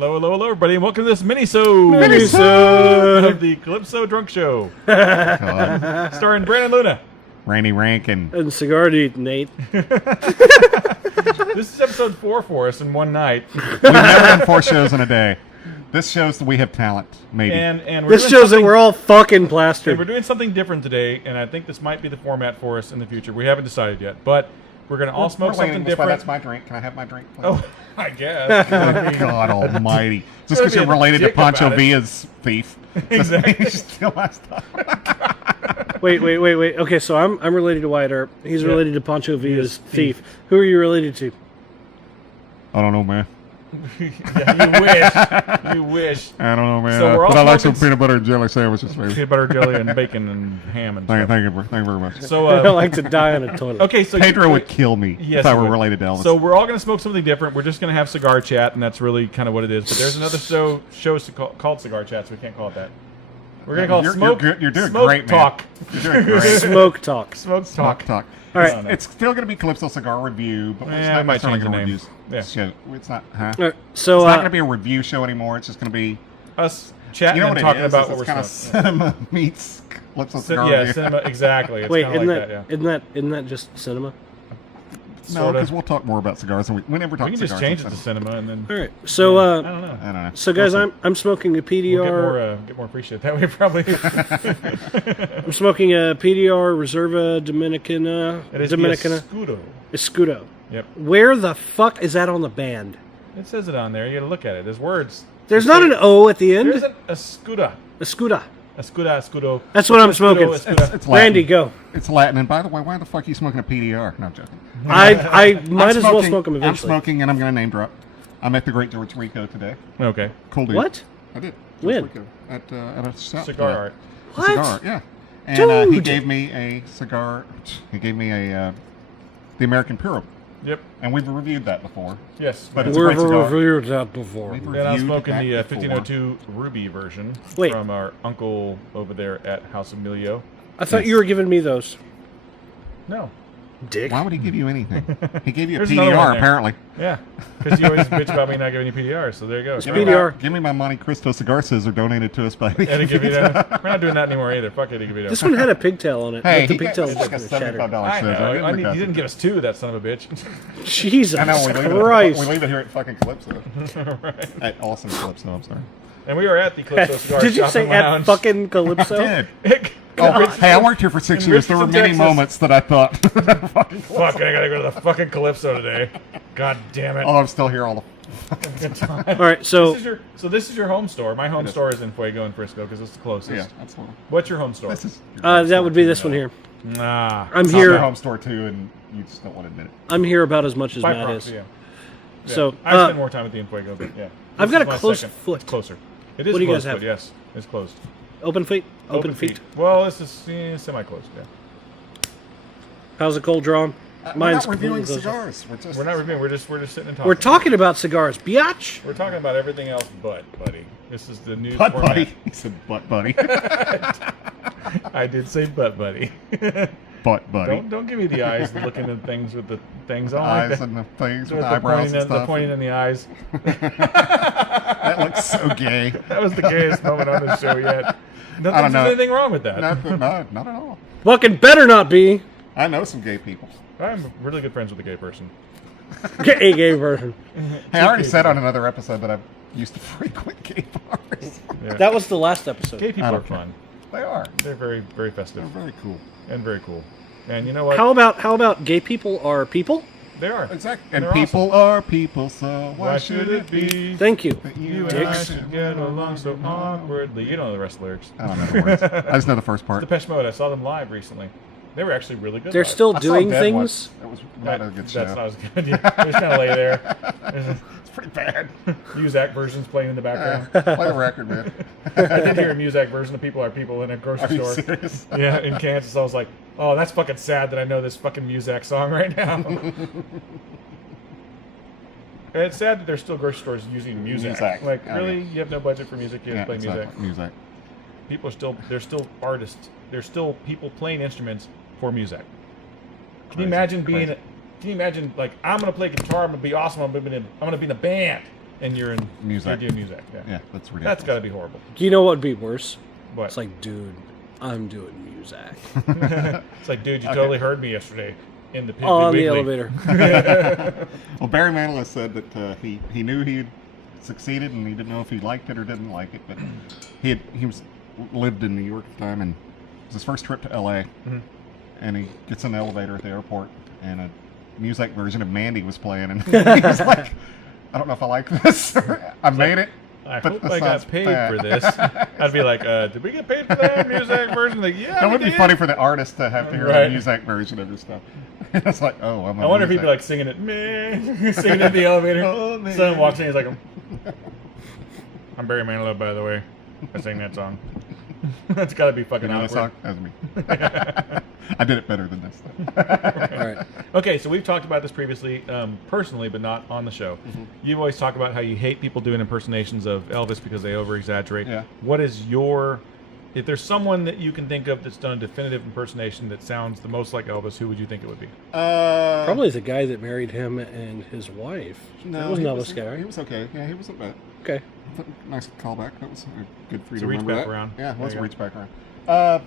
Hello, hello, hello, everybody, and welcome to this mini-sode of the Calypso Drunk Show. Starring Brandon Luna. Randy Rankin. And Cigar Deet Nate. This is episode 4 for us in one night. We've never done 4 shows in a day. This shows that we have talent, maybe. And This shows that we're all fucking plastered. And we're doing something different today, and I think this might be the format for us in the future. We haven't decided yet, but we're going to all smoke something different. That's my drink. Can I have my drink, please? Oh, I guess. God almighty. Just because you're related to Pancho Villa's thief. Exactly. Still last time. Wait. Okay, so I'm related to Wyatt Earp. He's related to Pancho Villa's thief. Who are you related to? I don't know, man. Yeah, you wish. I don't know, man. So we're all but I like some smoking peanut butter and jelly sandwiches, maybe. peanut butter jelly and bacon and ham and stuff. Thank you very much. So, I don't like to die on a toilet. okay, so Pedro would kill me if I were related to Elvis. So we're all going to smoke something different. We're just going to have cigar chat, and that's really kind of what it is. But there's another show called Cigar Chat, so we can't call it that. We're going to call it Smoke. You're doing Smoke great, Talk. Man. You're doing great. Smoke talk. Smoke Talk. Talk. All right. It's still going to be Calypso Cigar Review, but it's I not might change the going to name. review. Yeah. It's not, huh? All right, so It's not going to be a review show anymore. It's just going to be Us chatting you know and what talking it is? about It's what we're kind of smoking. cinema meets Calypso Cigar Yeah, Review. cinema, exactly. It's wait, kind of isn't like that, that, yeah. isn't that just cinema? No, Sorta. because we'll talk more about cigars, and we never talk We can cigars. just change it to cinema, and then All right, so I don't know. I don't know. so guys, I'm smoking a PDR. We'll get more appreciated that way, probably. I'm smoking a PDR Reserva Dominicana. It is Escudo. Escudo. Yep. Where the fuck is that on the band? It says it on there. You got to look at it. There's words. There's not an O at the end. There's an Escuda. Escuda. Escudo. That's what I'm smoking. Escuda. It's Latin. Randy, go. It's Latin, and by the way, why the fuck are you smoking a PDR? No, I'm joking. I might as well smoke them eventually. I'm smoking, and I'm going to name drop. I met the great George Rico today. Okay. Cool dude. What? I did. When? Rico at a Cigar art. What? Cigar, yeah. And he Dude. gave me a cigar. He gave me a the American Puro, Yep. and we've reviewed that before. Yes. But it's a We've great cigar. reviewed that before. We've And I'm reviewed smoking that the before. 1502 Ruby version Wait. from our uncle over there at House Emilio. I thought you were giving me those. No. Dick. Why would he give you anything? He gave you a There's another one PDR, there. apparently. Yeah. Because you always bitch about me not giving you PDRs, so there you go. Give me PDR. Give me my Monte Cristo cigar scissor donated to us by I didn't give you that. We're not doing that anymore either. Fuck it, give me that. This one had a pigtail on it. Hey, but the he got pigtail it's like a shattered. $75 I scissor. know. You didn't give us 2, that son of a bitch. Jesus I know, we Christ. leave it here at fucking Calypso. Right. At awesome Calypso, I'm sorry. And we are at the Calypso Cigar Did you Shop say and at Lounge. fucking Calypso? I did. Oh, hey, I worked here for 6 years. There were Richardson, many Texas. moments that I thought, Fuck, I gotta go to the fucking Calypso today. God damn it. oh, I'm still here all the All right, so This is your home store. My home store is in Fuego in Frisco because it's the closest. Yeah, absolutely. What's your home store? This is that would be this one here. Nah. I'm it's my here. home store too, and you just don't want to admit it. I'm here about as much as By Matt proxy, is. yeah. So I spend more time at the Fuego, but yeah. I've This got is a my closed second. foot. It's closer. It is What do you closed, guys have? but yes, it's closed. Open feet. Open feet. Well, this is semi-closed. Yeah. How's the cold drawn? We're Mine's not reviewing completely closed. cigars. We're not reviewing. We're just sitting and talking. We're talking about cigars, biatch. We're talking about everything else, but buddy. This is the new Butt format. buddy. He said butt buddy. I did say butt buddy. Butt buddy. Don't give me the eyes looking at things with the things on. Eyes like that. and the things with The eyebrows pointing and in- the stuff. pointing in the eyes. That looks so gay. That was the gayest moment on the show yet. I don't There's know. anything wrong with that. Not at all. Fucking better not be I know some gay people. I'm really good friends with a gay person. a gay version. Hey, I already said on another episode that I used to frequent gay bars. Yeah. That was the last episode. Gay people I are don't care. fun. They are. They're very, very festive They're very cool. and very cool. And you know what? How about gay people are people? They are. Exactly. And And they're people are people, so Why should it be? Thank you. that You and I Dicks. should get along so awkwardly. You don't know the rest of the lyrics. I don't know the words. I just know the first part. Depeche Mode. I saw them live recently. They were actually really good. They're live. still I saw doing Dead things. once. That was not a good show. That's not as good. Yeah, they just kind of lay there. It's pretty bad. Muzak versions playing in the background. Play the record, man. I did hear a Muzak version of People Are People in a grocery Are you store. serious? Yeah, in Kansas. I was like, oh, that's fucking sad that I know this fucking Muzak song right now. And it's sad that there's still grocery stores using Muzak. Muzak. Like, Oh, really? yeah. You have no budget for music? You Yeah, just play exactly. Muzak. Music. People are still, they're still artists. There's still people playing instruments for Muzak. Can you imagine being, Crazy. can you imagine, like, I'm going to play guitar, I'm going to be awesome, I'm going to be in a band. And you're in Music. You're doing music. Yeah. Yeah, that's ridiculous. That's got to be horrible. Do you know what would be worse? What? It's like, dude, I'm doing music. It's like, dude, you totally heard me yesterday in the On the Wiggly. elevator. Well, Barry Manilow said that he knew he had succeeded, and he didn't know if he liked it or didn't like it. But he lived in New York at the time, and it was his first trip to L.A. And he gets in the elevator at the airport, and a music version of Mandy was playing, and he was like, "I don't know if I like this. I made it. I but hope this I got sounds paid bad." for this. I'd be like, did we get paid for that music version? Like, yeah, That we would be did. funny for the artist to have to hear Right. the music version of his stuff. It's like, oh, I'm. I wonder if he'd be like singing it, man, singing in the elevator. Oh, man. Someone walks in, he's like, I'm Barry Manilow, by the way. I sang that song. That's got to be fucking You know awkward. that song? That was me. I did it better than this. All right. Okay, so we've talked about this previously, personally, but not on the show. You've always talked about how you hate people doing impersonations of Elvis because they over-exaggerate. Yeah. What is your... If there's someone that you can think of that's done a definitive impersonation that sounds the most like Elvis, who would you think it would be? Probably the guy that married him and his wife. That was an he Elvis guy, right? He was okay. Yeah, he wasn't bad. Okay. Nice callback. That was good for you It's a to reach remember back that. around. Yeah, it There was you a go. reach back around.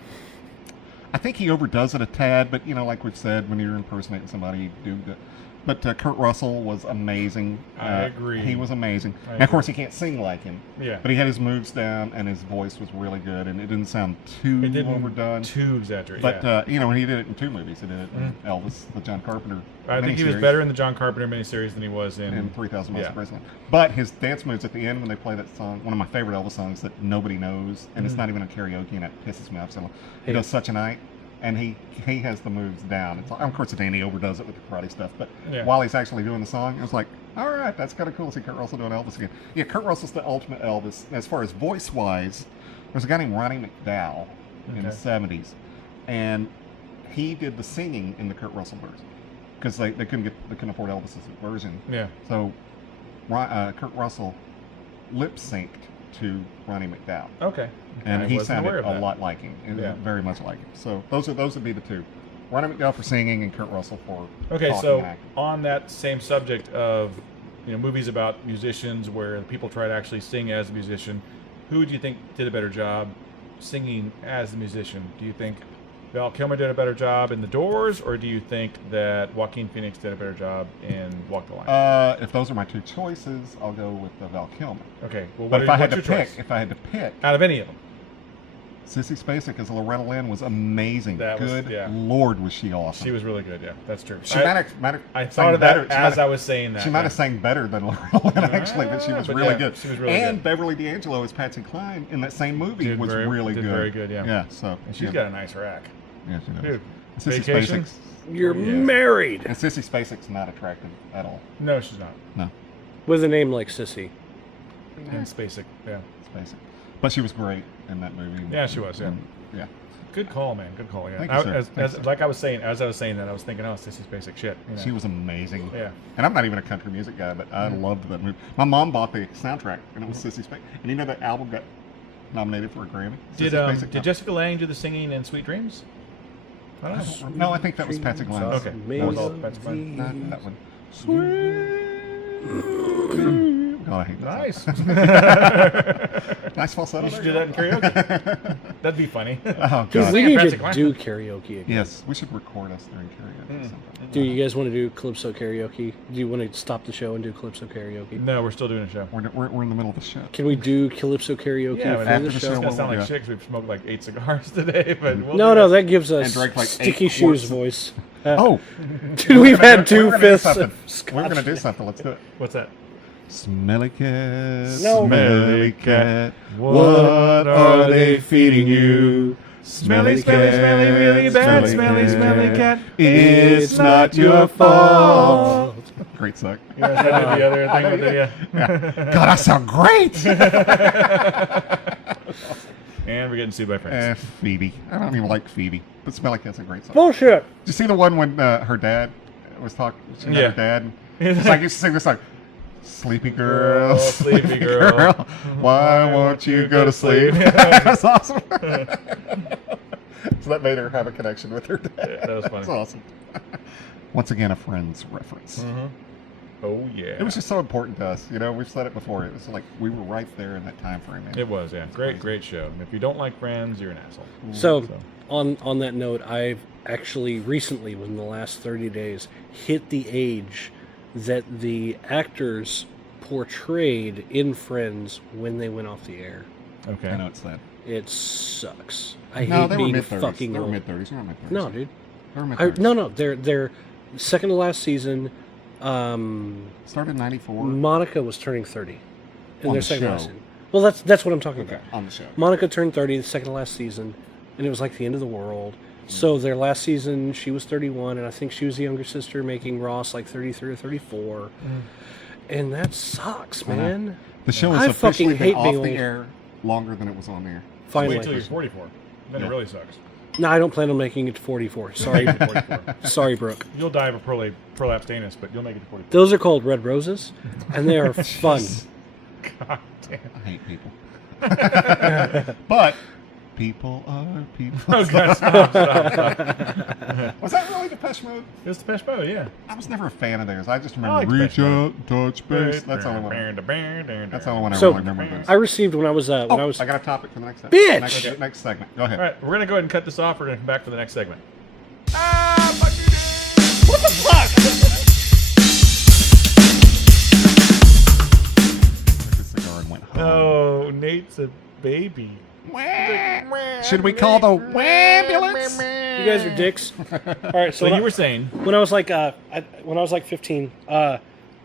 I think he overdoes it a tad, but like we've said, when you're impersonating somebody, you do good. But Kurt Russell was amazing. I agree. He was amazing. I And of course, agree. he can't sing like him. Yeah. But he had his moves down, and his voice was really good, and it didn't sound too It didn't overdone. too exaggerate. But yeah. when he did it in 2 movies, he did it in Elvis, the John Carpenter. I think he was miniseries, better in the John Carpenter miniseries than he was in... in 3,000 Miles Yeah. of Graceland. But his dance moves at the end when they play that song, one of my favorite Elvis songs that nobody knows, and it's not even a karaoke, and that pisses me off. So he does Such a Night, and he has the moves down. It's like, of course, Danny overdoes it with the karate stuff, but Yeah. while he's actually doing the song, it was like, all right, that's kind of cool to see Kurt Russell doing Elvis again. Yeah, Kurt Russell's the ultimate Elvis. As far as voice-wise, there's a guy named Ronnie McDowell in the Okay. 70s, and he did the singing in the Kurt Russell version because they couldn't afford Elvis's version. Yeah. So Kurt Russell lip synced to Ronnie McDowell, Okay. and I he wasn't aware sounded of a that. lot like him, and Yeah. very much like him. So those would be the two: Ronnie McDowell for singing and Kurt Russell for Okay, talking so and acting. on that same subject of movies about musicians where people try to actually sing as a musician, who do you think did a better job singing as a musician? Do you think Val Kilmer did a better job in The Doors, or do you think that Joaquin Phoenix did a better job in Walk the Line? If those are my two choices, I'll go with Val Kilmer. Okay, well, But if I had what's to your pick, choice? Out of any of them, Sissy Spacek as Loretta Lynn was amazing. That was- Good yeah. Lord, was she awesome. she was really good. Yeah, that's true. She might have I sang thought of better. that She as might I have- was saying that. She might yeah. have sang better than Loretta Lynn, actually, but she was but really yeah, good. she was really and good. Beverly D'Angelo as Patsy Cline in that same movie Did was very- really did good. very good, yeah. Yeah, so And she's yeah. got a nice rack. Yeah, she does. Dude, Sissy Vacation? Spacek's, You're Yeah. married and Sissy Spacek's not attractive at all. No, she's not. No, with a name like Sissy. And Spacek, yeah. Spacek. But she was great in that movie. Yeah, she was, yeah. And, yeah. Good call, man. Good call. Yeah. Thank you, sir. Thanks, sir. Like I was saying, as I was saying that, I was thinking, oh, Sissy Spacek, shit. You know. She was amazing. Yeah. And I'm not even a country music guy, but I loved that movie. My mom bought the soundtrack, and it was Sissy Spacek. And you know that album got nominated for a Grammy? Did Sissy Spacek. did Jessica Lange do the singing in Sweet Dreams? I don't know. No, I think that was Patsy Cline. Okay. That was all Patsy Cline. Not that one. God, I hate that song. Nice. Nice falsetto. You should there. do that in karaoke. That'd be funny. Oh, Dude, God. we Sing need Patsy to Cline. do karaoke again. Yes, we should record us during karaoke sometime. Do you guys want to do Calypso karaoke? Do you want to stop the show and do Calypso karaoke? No, we're still doing a show. We're in the middle of the show. Can we do Calypso karaoke Yeah, for after the the show? show, It's gonna sound Yeah. like shit because we've smoked like 8 cigars today, but we'll No, do no, that. that gives us And drank like Sticky 8 Shoes quarts. voice. Oh, Dude, we've had we're 2 gonna do fifths something. of scotch. We're gonna do something. Let's do it. What's that? Smelly cat, No. smelly cat, What are they feeding you? Smelly, smelly, smelly, really bad. Smelly, smelly cat. It's not your fault. Great song. You guys had the other thing with the, Yeah. God, I sound great. and we're getting sued by friends. Phoebe. I don't even like Phoebe, but Smelly Cat's a great song. Bullshit. Did you see the one when her dad was talking? She met Yeah. her dad. It's like used to sing this song. Sleepy girl, sleepy girl. Why won't you go to sleep? That's awesome. So that made her have a connection with her dad. Yeah, that was funny. That's awesome. Once again, a Friends reference. Oh yeah. It was just so important to us. You know, we've said it before. It was like we were right there in that time frame. Man. It was, yeah. Great show. And if you don't like Friends, you're an asshole. So, on that note, I've actually recently, within the last 30 days, hit the age that the actors portrayed in Friends when they went off the air. Okay. I know it's that. It sucks. I No, hate they were being mid-30s. fucking They were old. mid-30s. You're not mid-30s. No, dude. They were mid-30s. No, they're second to last season. Started in 94. Monica was turning 30 in On their the second to show. last season. Well, that's what I'm talking Okay, about. on the show. Monica turned 30 the second to last season, and it was like the end of the world. So their last season, she was 31, and I think she was the younger sister, making Ross like 33 or 34. And that sucks, man. The show has I officially fucking been hate off being the old. air longer than it was on the air. Finally. Wait till you're 44. Then Yeah. it really sucks. No, I don't plan on making it to 44. Sorry, 44. sorry, Brooke. You'll die of a prolapse, but you'll make it to 44. Those are called red roses, and they are fun. God damn. I hate people. But people are people. Oh God! Stop. Was that really Depeche Mode? It was Depeche Mode, yeah. I was never a fan of theirs. I just remember like reach Depeche Mode. out, touch base. That's the only one. That's the only one I So, really remember. I received when I was I got a topic for the next segment. Bitch! Next segment. Go ahead. All right, we're gonna go ahead and cut this off. We're gonna come back for the next segment. What the fuck? Took a cigar and went home. No, Nate's a baby. Should we call the ambulance? You guys are dicks. All right, So you were saying, when I was like 15,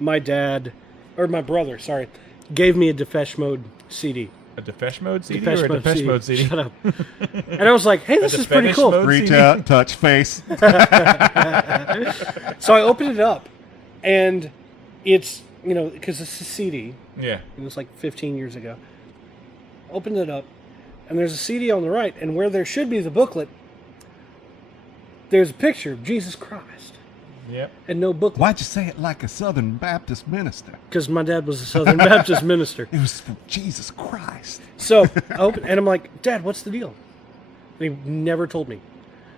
my dad or my brother, sorry, gave me a Depeche Mode CD. a Depeche Mode CD Depeche or a Mode Depeche CD. Mode CD? Shut up. And I was like, hey, this is pretty Depeche cool. Mode? Reach CD? out, touch face. So I opened it up, and it's, because it's a CD, Yeah. and it's like 15 years ago. Opened it up, and there's a CD on the right, and where there should be the booklet, there's a picture of Jesus Christ, Yep. and no booklet. Why'd you say it like a Southern Baptist minister? Because my dad was a Southern Baptist minister. It was for Jesus Christ. So I opened, and I'm like, Dad, what's the deal? And he never told me.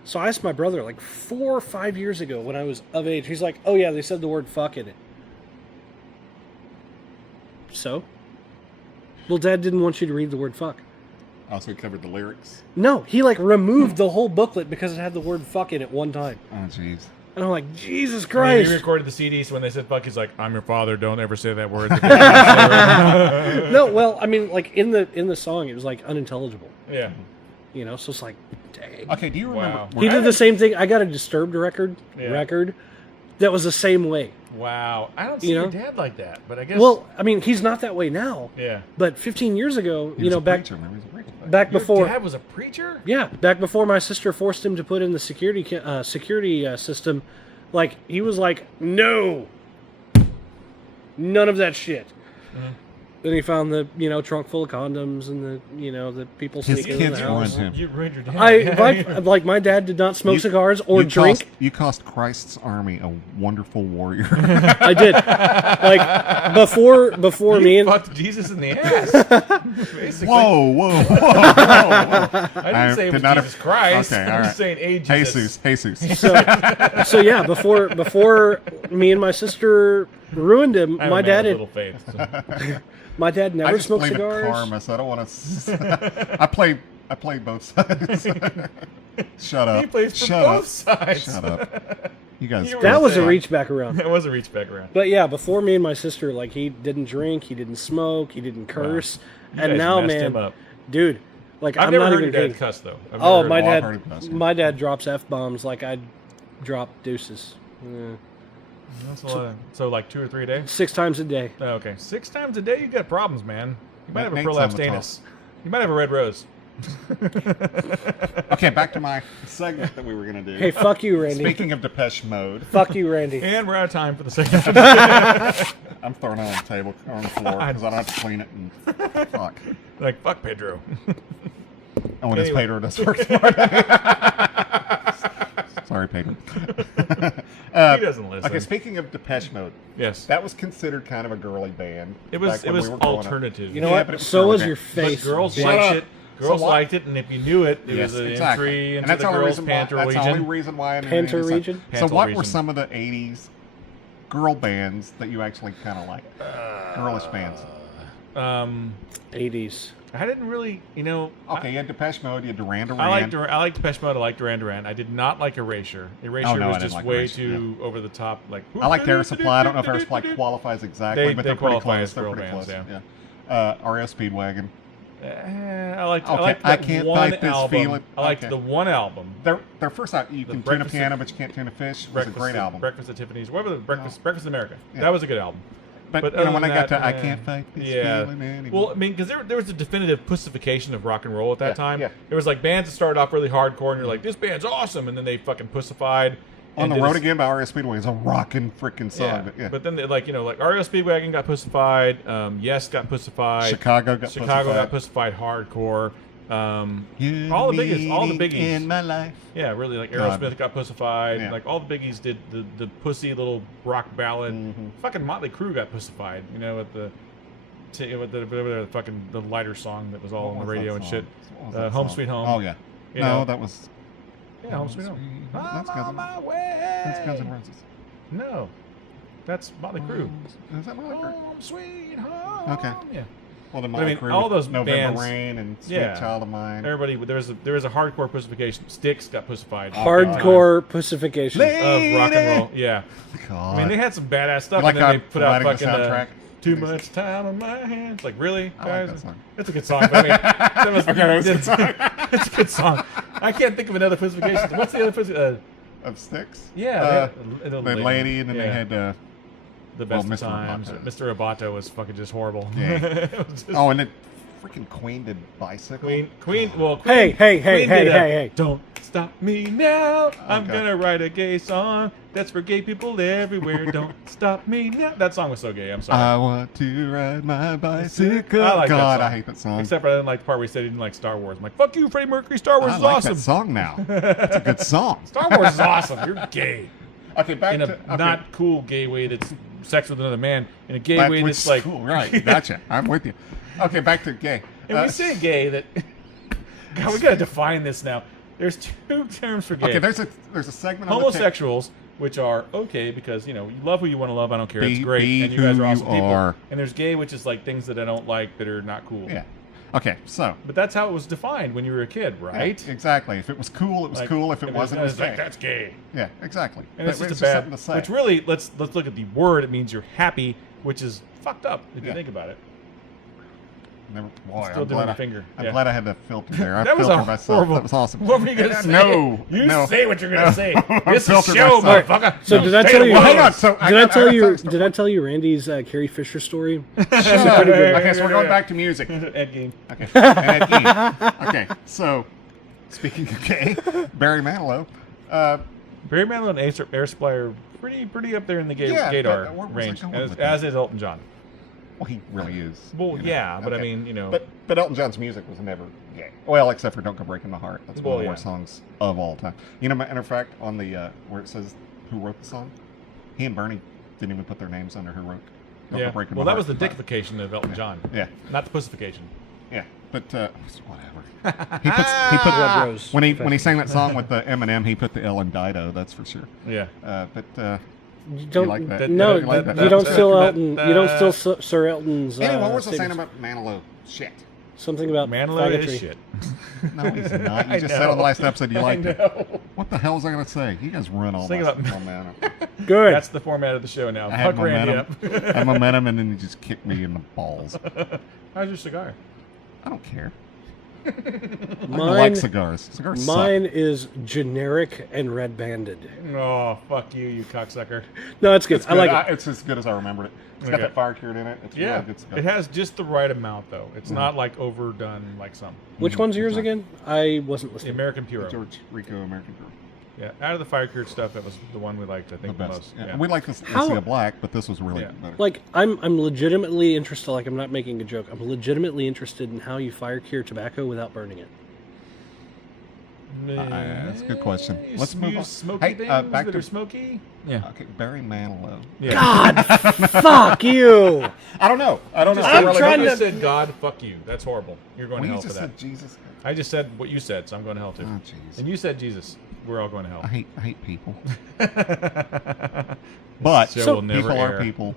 So I asked my brother like 4 or 5 years ago when I was of age. He's like, oh yeah, they said the word fuck in it. So? Well, Dad didn't want you to read the word fuck. Also covered the lyrics. No, he like removed the whole booklet because it had the word fuck in it one time. Oh, jeez. And I'm like, Jesus I mean, Christ. he recorded the CD, so when they said fuck, he's like, I'm your father, don't ever say that word. No, well, I mean, like in the song, it was like unintelligible. Yeah. So it's like, dang. Okay, do you remember? Wow. He did the same thing. I got a Disturbed record Yeah. that was the same way. Wow. I don't see You your know? dad like that, but I guess. Well, I mean, he's not that way now. yeah. But 15 years ago, He was a back preacher, remember? He was a preacher. back Your before, dad was a preacher? yeah, back before my sister forced him to put in the security system, like he was like, no, none of that shit. Mm-hmm. Then he found the trunk full of condoms and the the people His sneaking in the kids house. ruined him. You ruined your dad. Like my dad did not smoke cigars or drink. You cost Christ's army a wonderful warrior. I did. Like before me You and fucked Jesus in the ass. Basically. whoa. I didn't say it was Jesus Christ. Okay, all I'm right. just saying a Jesus. Jesus. so yeah, before me and my sister ruined him, I have my a man dad with had, little faith. So. my dad I never just smoked blame cigars. it karma, so I don't want to. I play both sides. Shut up. He plays for Shut both up. sides. Shut up. You guys. You were That was a saying- reach back around. That was a reach back around. But yeah, before me and my sister, like he didn't drink, he didn't smoke, he didn't curse, You and guys now, messed man, him up. dude, like I've I'm never not heard even your dad kidding. cuss though. I've Oh, never my heard I've heard him dad, cuss, yeah. my dad drops f-bombs like I drop deuces. That's a lot of, so like 2 or 3 a day. 6 times a day. Oh, okay, 6 times a day. You got problems, man. You might have a Nate's prolapsed on the top. anus. You might have a red rose. Okay, back to my segment that we were going to do. Hey, fuck you, Randy. Speaking of Depeche Mode, Fuck you, Randy. And we're out of time for the second. I'm throwing it on the table, on the floor, because I don't have to clean it. And fuck. Like fuck Pedro. And when his Anyway. Pedro does work for it. Sorry, Pedro. He doesn't listen. Okay, speaking of Depeche Mode, Yes. that was considered kind of a girly band. It was. back It when was we were growing up. alternative. You know Yeah, what? but it was So was girly your band. But face. girls bitch. liked it. Girls So what? liked it, and if you knew it, it Yes, was an exactly. entry And into the girls' That's the panther only region. reason why I knew Panther it. region? So Pantel what were region. some of the 80s girl bands that you actually kind of like? Girlish bands. 80s. I didn't really, you know. Okay, you had Depeche Mode, you had Duran Duran. I like Depeche Mode. I like Duran Duran. I did not like Erasure. Erasure no, I was didn't just like way Erasure, too over the top. Like I like Air Supply. I don't know if Air Supply qualifies exactly, but they they're pretty qualify close. as They're girl pretty bands, close. yeah. REO Speedwagon. I like I Can't one Fight This album. Feeling. I liked Okay. the one album. Their first album, You Can Tune a Breakfast Piano, but You Can't Tune a Fish, was a great album. Breakfast at Tiffany's. Whatever the Breakfast in America. Yeah. That was a good album. But you know, other when I than got that, to I Can't Fight This Feeling anymore. Well, I mean, because there was a definitive pussification of rock and roll at that time. yeah. There was like bands that started off really hardcore, and you're like, this band's awesome, and then they fucking pussified. On and the did Road this- Again by REO Speedwagon is a rockin' freaking song. But then they, like, you know, like REO Speedwagon got pussified. Yes got pussified. Chicago got pussified hardcore. All All the biggies in my life. Yeah, really, like God. Aerosmith got pussified. Yeah. Like all the biggies did the pussy little rock ballad. Mm-hmm. Fucking Motley Crue got pussified. You know, with the fucking the lighter song that was all What on the was radio that and song? shit. What was that Home song? Sweet Home. Oh yeah. You No, know. that was. Yeah, Home Sweet Home. That's I'm Guns on N' my way. That's Guns N' Roses. No, that's Motley Crue. Is that Motley Crue? Home Sweet Home. Okay. Yeah. Well, the But I Motley mean, Crue, all those November bands- Rain and Sweet Yeah. Child of Mine. Everybody, there was a hardcore pussification. Styx got pussified. Hardcore pussification. Of rock and roll. Yeah. God. I mean, they had some badass stuff, You like and then how they put out providing fucking the soundtrack? Too Much Time on My Hands. Like, really, I guys? like that song. It's a good song. But I mean, that was, Okay, that's a good song. It's a good song. I can't think of another pussification. What's the other pussification? Of Sticks? Yeah, The lady, and then they had. the best well, of Mr. times. Roboto. Mr. Roboto was fucking just horrible. Yeah. It was just- Oh, and then freaking Queen did Bicycle. Queen. Well, Hey, Queen did a, hey. Don't stop me now. I'm Okay. gonna write a gay song that's for gay people everywhere. Don't stop me now. That song was so gay. I'm sorry. I want to ride my bicycle. I like that God, song. I hate that song. Except for I didn't like the part where he said he didn't like Star Wars. I'm like, fuck you, Freddie Mercury. Star Wars I is like awesome. that song now. It's a good song. Star Wars is awesome. You're gay. Okay, back In a to okay. not cool gay way that's sex with another man. In a gay Back- way which that's like. cool, right? Gotcha. I'm with you. Okay, back to gay. And we say gay that. God, we gotta define this now. There's two terms for gay. Okay, there's a segment on Homosexuals, which are okay because you love who you want to love. I don't care. It's Be great, and you guys who are awesome you people. are. And there's gay, which is like things that I don't like that are not cool. The yeah. Okay, so But that's how it was defined when you were a kid, right? yeah, exactly. If it was cool, it was Like, cool. If it wasn't, it was like gay. that's gay. Yeah, exactly. And it's But just a bad. something to say. Which really, let's look at the word. It means you're happy, which is fucked up if you Yeah. think about it. Never, boy, Still I'm doing glad the I- finger. I'm Yeah. glad I had the filter there. I That was filtered a myself. horrible. That was awesome. What were you gonna say? No, you no. say what you're gonna say. I This is filtered show, myself. motherfucker. So No, did I say tell it you? was. Hang on, so Did I tell you? story. Did I tell you Randy's Carrie Fisher story? Okay, so we're going back to music. Ed Gein. Okay. And Ed Gein. Okay, so speaking of gay, Barry Manilow. Barry Manilow and Air Supply are pretty up there in the Yeah, gaydar but where was I range, going as, with as that? is Elton John. Well, he really is. Well, you know. yeah, but I Okay. mean, But Elton John's music was never gay. Well, except for "Don't Go Breaking My Heart." That's one Well, of the yeah. worst songs of all time. You know, matter of fact, on the where it says who wrote the song, he and Bernie didn't even put their names under who wrote "Don't yeah. Go Breaking Well, My that Heart." was the dickification of Elton John, Yeah, not the pussification. yeah, but whatever. He put Red Rose. when he sang that song with the Eminem, he put the L in Dido. That's for sure. Yeah. But You don't. like that? No, You like that? you don't That- steal that- Elton. You don't steal Sir Elton's. anyway, what was I saying statements. about Manilow? Shit. Something about Manilow faggotry. is shit. No, he's not. You I just said on the know. last episode you liked I it. know. What the hell was I going to say? You guys run all Think my about- oh, man. Good. That's the format of the show now. I had Fuck Randy momentum. up. I had momentum, and then you just kicked me in the balls. How's your cigar? I don't care. I Mine, like cigars. Cigars mine is generic and red banded. Oh, fuck you, you cocksucker. No, it's good. It's I like it. It's as good as I remembered it. It's got Okay. that fire cured in it. It's Yeah, really good stuff. it has just the right amount though. It's not like overdone like some. Which one's yours It's not. again? I wasn't The listening. American Puro. George Rico American Girl. Yeah, out of the fire cured stuff, that was the one we liked. I The think the best. most. Yeah. Yeah. We like this How- Lucia Black, but this was really Yeah. better. Like I'm legitimately interested. Like I'm not making a joke. I'm legitimately interested in how you fire cure tobacco without burning it. That's a good question. You Let's move use on. Smoky Hey, things back that to- are smoky. Yeah. Okay, Barry Manilow. Yeah. God, fuck you. I don't know. I don't know. I'm I really trying don't You to- said God, fuck you. That's horrible. You're going Well, to you hell for just that. said Jesus. I just said what you said, so I'm going to hell too. Oh, jeez. And you said Jesus. we're all going to hell. I hate people. But Show will never people air. are people.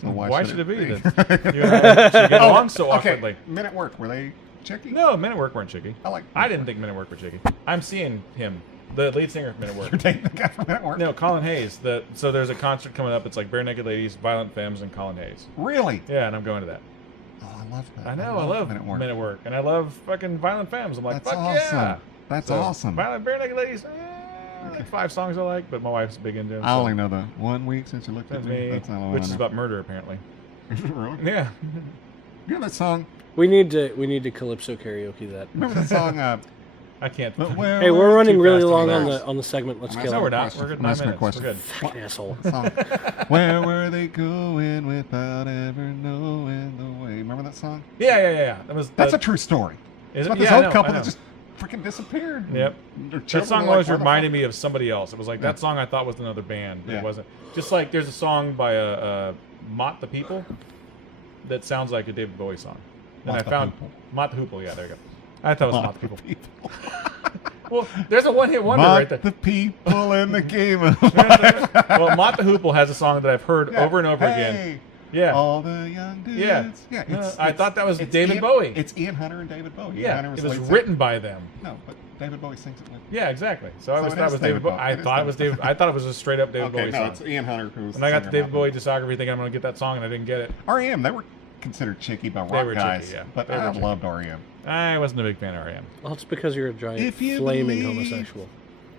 So Why should it be? be? That you and I should get along so awkwardly. Okay, Men at Work, were they chicky? No, Men at Work weren't chicky. I didn't think Men at Work were chicky. I'm seeing him, the lead singer of Men at Work. You're dating the guy from Men at Work? No, Colin Hayes. So there's a concert coming up. It's like Bare Naked Ladies, Violent Femmes, and Colin Hayes. Really? Yeah, and I'm going to that. Oh, I love that. I know, I love Men at Work. And I love fucking Violent Femmes. I'm like, That's fuck awesome. yeah. That's So, awesome. Violent Bare Naked Ladies, like 5 songs I like, but my wife's big into them. I only know the 1 week since you looked at That's me. me, That's all I which is know. about murder, apparently. Really? Yeah. You know that song? We need to Calypso karaoke that. Remember that song? I can't. But where Hey, were we're running too really fast to long relax. on the segment. Let's I'm kill No, it. we're not. Question. We're good. I'm 9 asking a minutes. We're question. good. Fucking asshole. that song? Where were they going without ever knowing the way? Remember that song? Yeah. That's a true story. Is It's it? about this Yeah, I old know, couple I know. that just freaking disappeared. Yep. Their That children song were always like, "Where the reminded me of somebody else. It was like Yeah. that song I thought was another band. But Yeah. It wasn't. Just like there's a song by Mott the People that sounds like a David Bowie song. And Mott I the found Hoople. Mott the Hoople. Yeah, there you go. I thought it was fuck?" Mott the People. People. Well, there's a one-hit wonder Mock right there. the people in the game of life. Well, Mott the Hoople has a song that I've heard Yeah. over and over Hey, again. Yeah. All the young dudes. Yeah. I thought that was it's David Ian, Bowie. It's Ian Hunter and David Bowie. Ian Yeah, Hunter it the was lead singer. written by them. No, but David Bowie sings it with. Yeah, exactly. So I So always it thought is it was David David Bowie. Bowie. I It is thought it was David. I thought it was a straight up David Okay, Bowie no, song. it's Ian Hunter who's. And I got the singer David now. Bowie discography thinking I'm going to get that song, and I didn't get it. R.E.M. They were considered chicky by They rock were guys, chicky, yeah. but They were I chicky. loved R.E.M. I wasn't a big fan of R.E.M. Well, it's because you're a giant If you flaming believe- homosexual.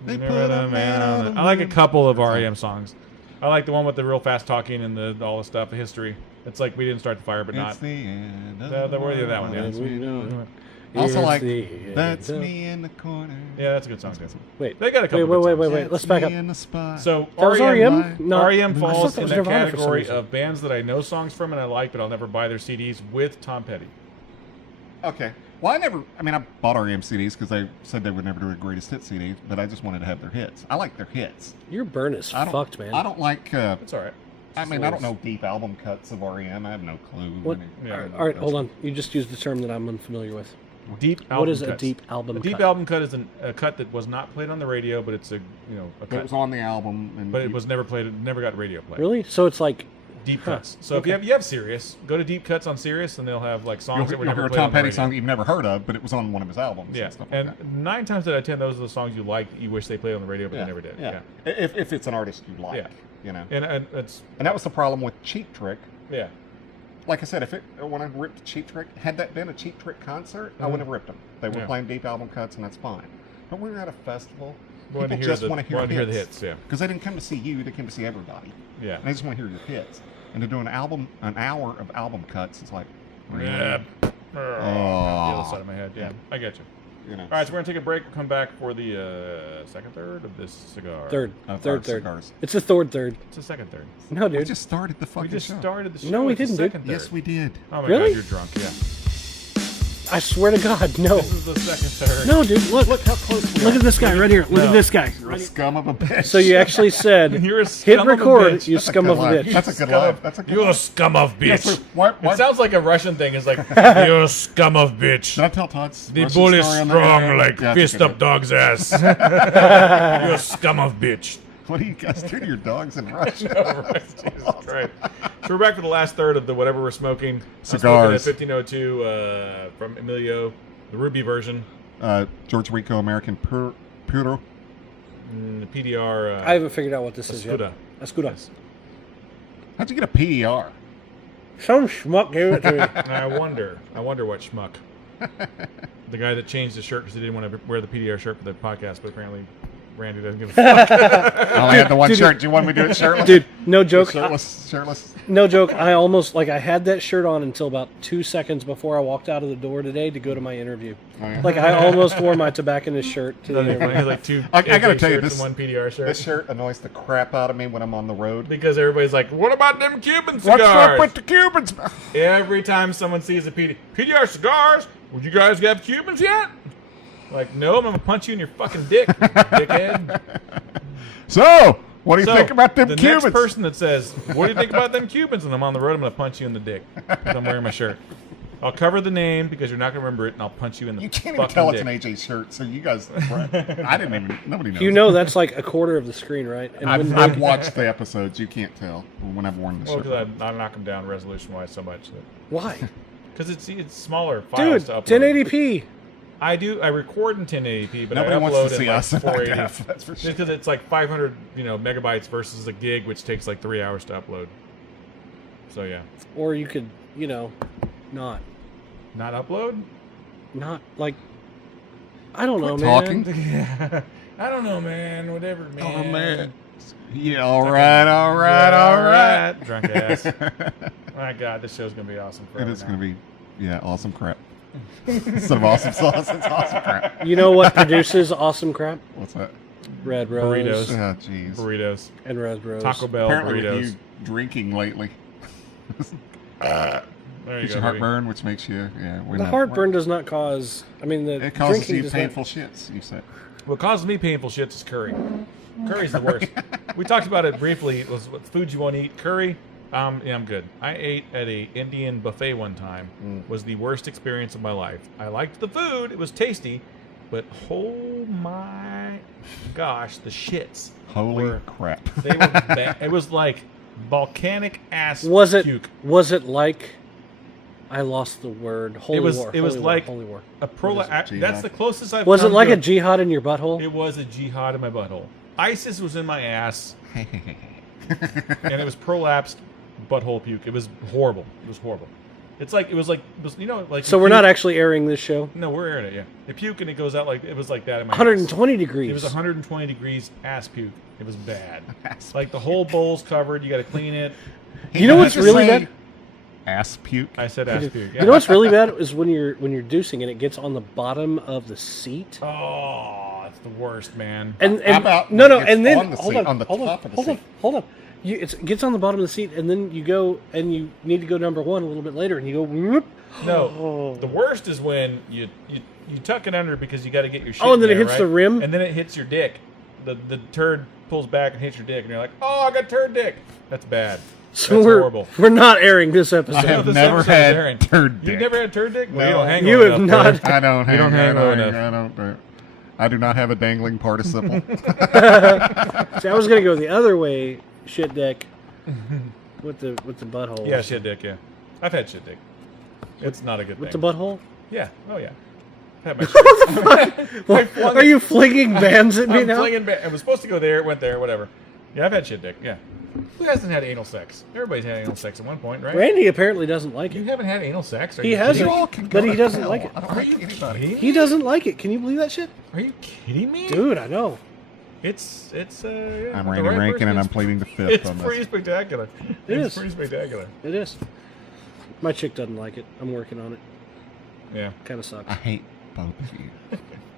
They Never put the a man on the I like a moon. couple of That's all. R.E.M. songs. I like the one with the real fast talking and all the stuff, the history. It's like we didn't start the fire, but It's not. the end of The word of that one, yeah. as we know it. Here's Also like the That's end. me in the corner. Yeah, that's a good song too. Wait, They got a couple. wait, good songs. wait. Let's That's back me up. in the spot. So That was R.E.M.? No, R.E.M. I thought falls that in was that Nirvana for some category reason. of bands that I know songs from and I like, but I'll never buy their CDs with Tom Petty. Okay. Well, I bought R.E.M. CDs because they said they would never do a greatest hit CD, but I just wanted to have their hits. I like their hits. Your burn is I don't, fucked, man. I don't like, It's all right. I don't know deep album cuts of R.E.M. I have no clue. What? Yeah. All right, hold on. You just used the term that I'm unfamiliar with. Deep album What is a cuts. deep album A deep cut? album cut is a cut that was not played on the radio, but it's a But cut. it was on the album. And But it was never played. It never got radio play. Really? So it's like Deep Huh. cuts. So if you have Sirius, go to Deep Cuts on Sirius, and they'll have like songs that were You'll never hear a played Tom on the Petty radio. song that you've never heard of, but it was on one of his albums. Yeah, And stuff like and that. 9 times out of 10, those are the songs you like that you wish they played on the radio, but they never did. Yeah. If it's an artist you like, Yeah. you know. And it's And that was the problem with Cheap Trick. yeah. Like I said, when I ripped Cheap Trick, had that been a Cheap Trick concert, I wouldn't have ripped them. They were Yeah. playing deep album cuts, and that's fine. But when you're at a festival, Wanted to people hear just the- want to hear wanted to hear the hits. hits, yeah. Because they didn't come to see you; they came to see everybody. Yeah. And they just want to hear your hits. And to do an hour of album cuts, it's like, really? Yeah. The other side of my head. Yeah, I get you. You know. All right, so we're gonna take a break. We'll come back for the second third of this cigar. third. Of our Third. cigars. It's the third. It's the second third. No, We dude. just started the We fucking just show. started the show. No, we It's the didn't, dude. second third. Yes, we did. Oh my Really? god, you're drunk. Yeah. I swear to God, no. This is the second third. No, dude. Look how close we Look are. at this guy right here. Look No. at this guy. You're a scum of a bitch. So you actually said, You're a hit scum of a record, bitch. you That's a scum good of a line. bitch. That's a good Scum line. of- That's a good You're line. a scum of Yeah, bitch. so why, It sounds like a Russian thing. It's like you're a scum of bitch. Did I tell Todd's The Russian bull is story on that? strong like Yeah, fist that's a up good dog's ass. You're a scum of bitch. one. What do you guys do to your dogs in Russia? Oh, right. Jesus Christ. So we're back for the last third of the whatever we're smoking. Cigars. I'm smoking a 1502 from Emilio, the Ruby version. George Rico American Puro. The PDR. I haven't figured out what this is yet. Escuda. Escuda. How'd you get a PER? Some schmuck gave it to me. And I wonder what schmuck. The guy that changed his shirt because he didn't want to wear the PDR shirt for the podcast, but apparently Randy doesn't give a fuck. I only had the one shirt. Do you want me to do it shirtless? Dude, no joke. Shirtless. No joke. I almost, I had that shirt on until about 2 seconds before I walked out of the door today to go to my interview. Oh, yeah. Like, I almost wore my tobacconist shirt to the That'd be interview. funny, like two I gotta AK tell you, shirts this- and one PDR shirt. This shirt annoys the crap out of me when I'm on the road. Because everybody's like, what about them Cuban cigars? What's up with the Cubans? Every time someone sees a PDR cigars, would you guys have Cubans yet? Like, no, I'm going to punch you in your fucking dick, dickhead. So, what do you So, think about them the Cubans? next person that says, what do you think about them Cubans? And I'm on the road, I'm going to punch you in the dick because I'm wearing my shirt. I'll cover the name because you're not going to remember it, and I'll punch you in the You can't even fucking tell dick. it's an AJ shirt, so you guys... I didn't even... Nobody knows. You know that's like a quarter of the screen, right? And when I've watched the episodes. You can't tell when I've worn the Well, shirt. because I knock them down resolution-wise so much. why? Because it's smaller files Dude, to upload. 1080p. I record in 1080p, but Nobody I wants upload to in see like us in high 480. def, that's for sure. Just because it's like 500, megabytes versus a gig, which takes like 3 hours to upload. So yeah. Or you could, not Not like. I don't know, talking. man. Yeah. I don't know, man. Whatever, man. Oh, man. Yeah, all right. Drunk ass. My God, this show's gonna be awesome. It is going to be, awesome crap. Instead of awesome sauce, it's awesome crap. You know what produces awesome crap? What's that? Red Rose. Burritos. Oh, jeez. Burritos. And Red Rose. Taco Bell Apparently burritos. with you drinking lately. There you Gives go. you baby. heartburn, which makes you, The heartburn does not cause. I mean, the It causes drinking you does painful shits, you said. What causes me painful shits is curry. Curry's the worst. We talked about it briefly. It was what food you want to eat. Curry. I'm good. I ate at a Indian buffet one time. Was the worst experience of my life. I liked the food. It was tasty, but oh my gosh, the shits. Holy crap. They were bad. It was like volcanic ass Was it? puke. Was it like? I lost the word. Holy war. It was Holy like war, holy war. a What is it, That's jihad? the closest I've Was it come like to a jihad in your butthole? It was a jihad in my butthole. ISIS was in my ass, and it was prolapsed butthole puke. It was horrible. It was horrible. Like So we're not actually airing this show. No, we're airing it. Yeah, the puke and it goes out like it was like that in my 120 ass. degrees. It was 120 degrees ass puke. It was bad. Like the whole bowl's covered. You got to clean it. You know what's really bad? Ass puke. I said ass puke. Yeah. You know what's really bad is when you're deucing and it gets on the bottom of the seat. Oh, it's the worst, man. And How about no, when it and gets then on the seat, on the top of the seat? hold on. It gets on the bottom of the seat, and then you go and you need to go number one a little bit later, and you go. Whoop. No, the worst is when you tuck it under because you got to get your shit. Oh, and then in it there, hits the right? rim? and then it hits your dick. The turd pulls back and hits your dick, and you're like, "Oh, I got turd dick." That's bad. So That's we're horrible. we're not airing this episode. I have this never episode is had airing. turd dick. You've never had turd dick? Well, No. you don't hang You low have enough, not. brother. I don't hang. don't hang low I enough. I do not have a dangling participle. See, I was gonna go the other way, shit deck, with the butthole. Yeah, shit dick. Yeah, I've had shit dick. It's not a good With thing. the butthole. Yeah. Oh yeah. I've had my shit. Are you flinging bands at me I'm now? flinging I was supposed to go there, went there, whatever. Yeah, I've had shit dick. Yeah. Who hasn't had anal sex? Everybody's had anal sex at one point, right? Randy apparently doesn't like You it. haven't had anal sex? Are He you hasn't. kidding? You all can But go he to doesn't hell. like it. I don't Are like you anybody. kidding? He doesn't like it. Can you believe that shit? Are you kidding me? Dude, I know. It's yeah, I'm with the Randy right Rankin, person, and I'm it's- pleading the fifth It's on pretty this. spectacular. It It's is. pretty spectacular. It is. My chick doesn't like it. I'm working on it. Yeah. Kind of sucks. I hate both of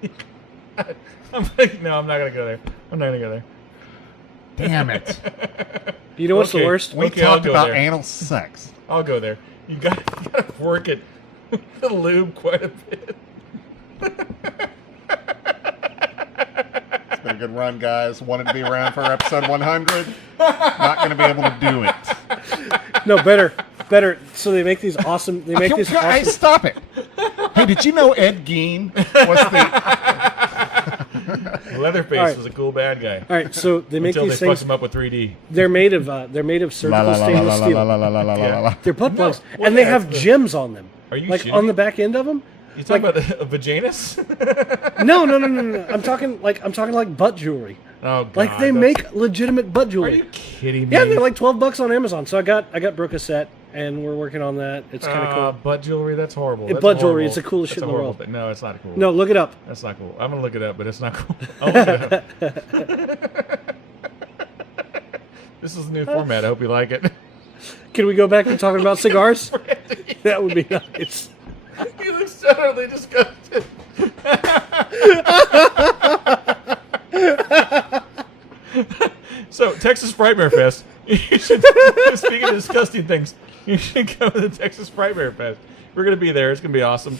you. I'm like, no, I'm not gonna go there. I'm not gonna go there. Damn it. You know what's the Okay. worst? We Okay, I'll talked go about there. anal sex. I'll go there. You gotta work it with the lube quite a bit. It's been a good run, guys. Wanted to be around for episode 100. Not going to be able to do it. No, better. So they make these awesome. They make these Hey, awesome. stop it. Hey, did you know Ed Gein was the... Leatherface All right. was a cool bad guy. All right, so they make Until they these fucked things. him up with 3D. They're made of surgical stainless steel. Yeah. They're butt plugs, well, and they yeah, have it's the- gems on them. Are you like shitting on me? the back end of them? You talking about a vaginus? No. I'm talking like butt jewelry. Oh god. Like they that's- make legitimate butt Are jewelry. you kidding me? Yeah, they're like $12 on Amazon. So I got Brooke a set, and we're working on that. It's kind of cool. Butt jewelry. That's horrible. That's butt jewelry horrible. is the coolest shit That's in a the horrible world. thing. No, it's not cool. No, look it up. That's not cool. I'm gonna look it up, but it's not cool. I'll look it up. This is a new format. I hope you like it. Can we go back to talking about cigars? That would be nice. You look so utterly disgusted. So, Texas Frightmare Fest. You should, speaking of disgusting things, you should go to the Texas Frightmare Fest. We're going to be there. It's going to be awesome.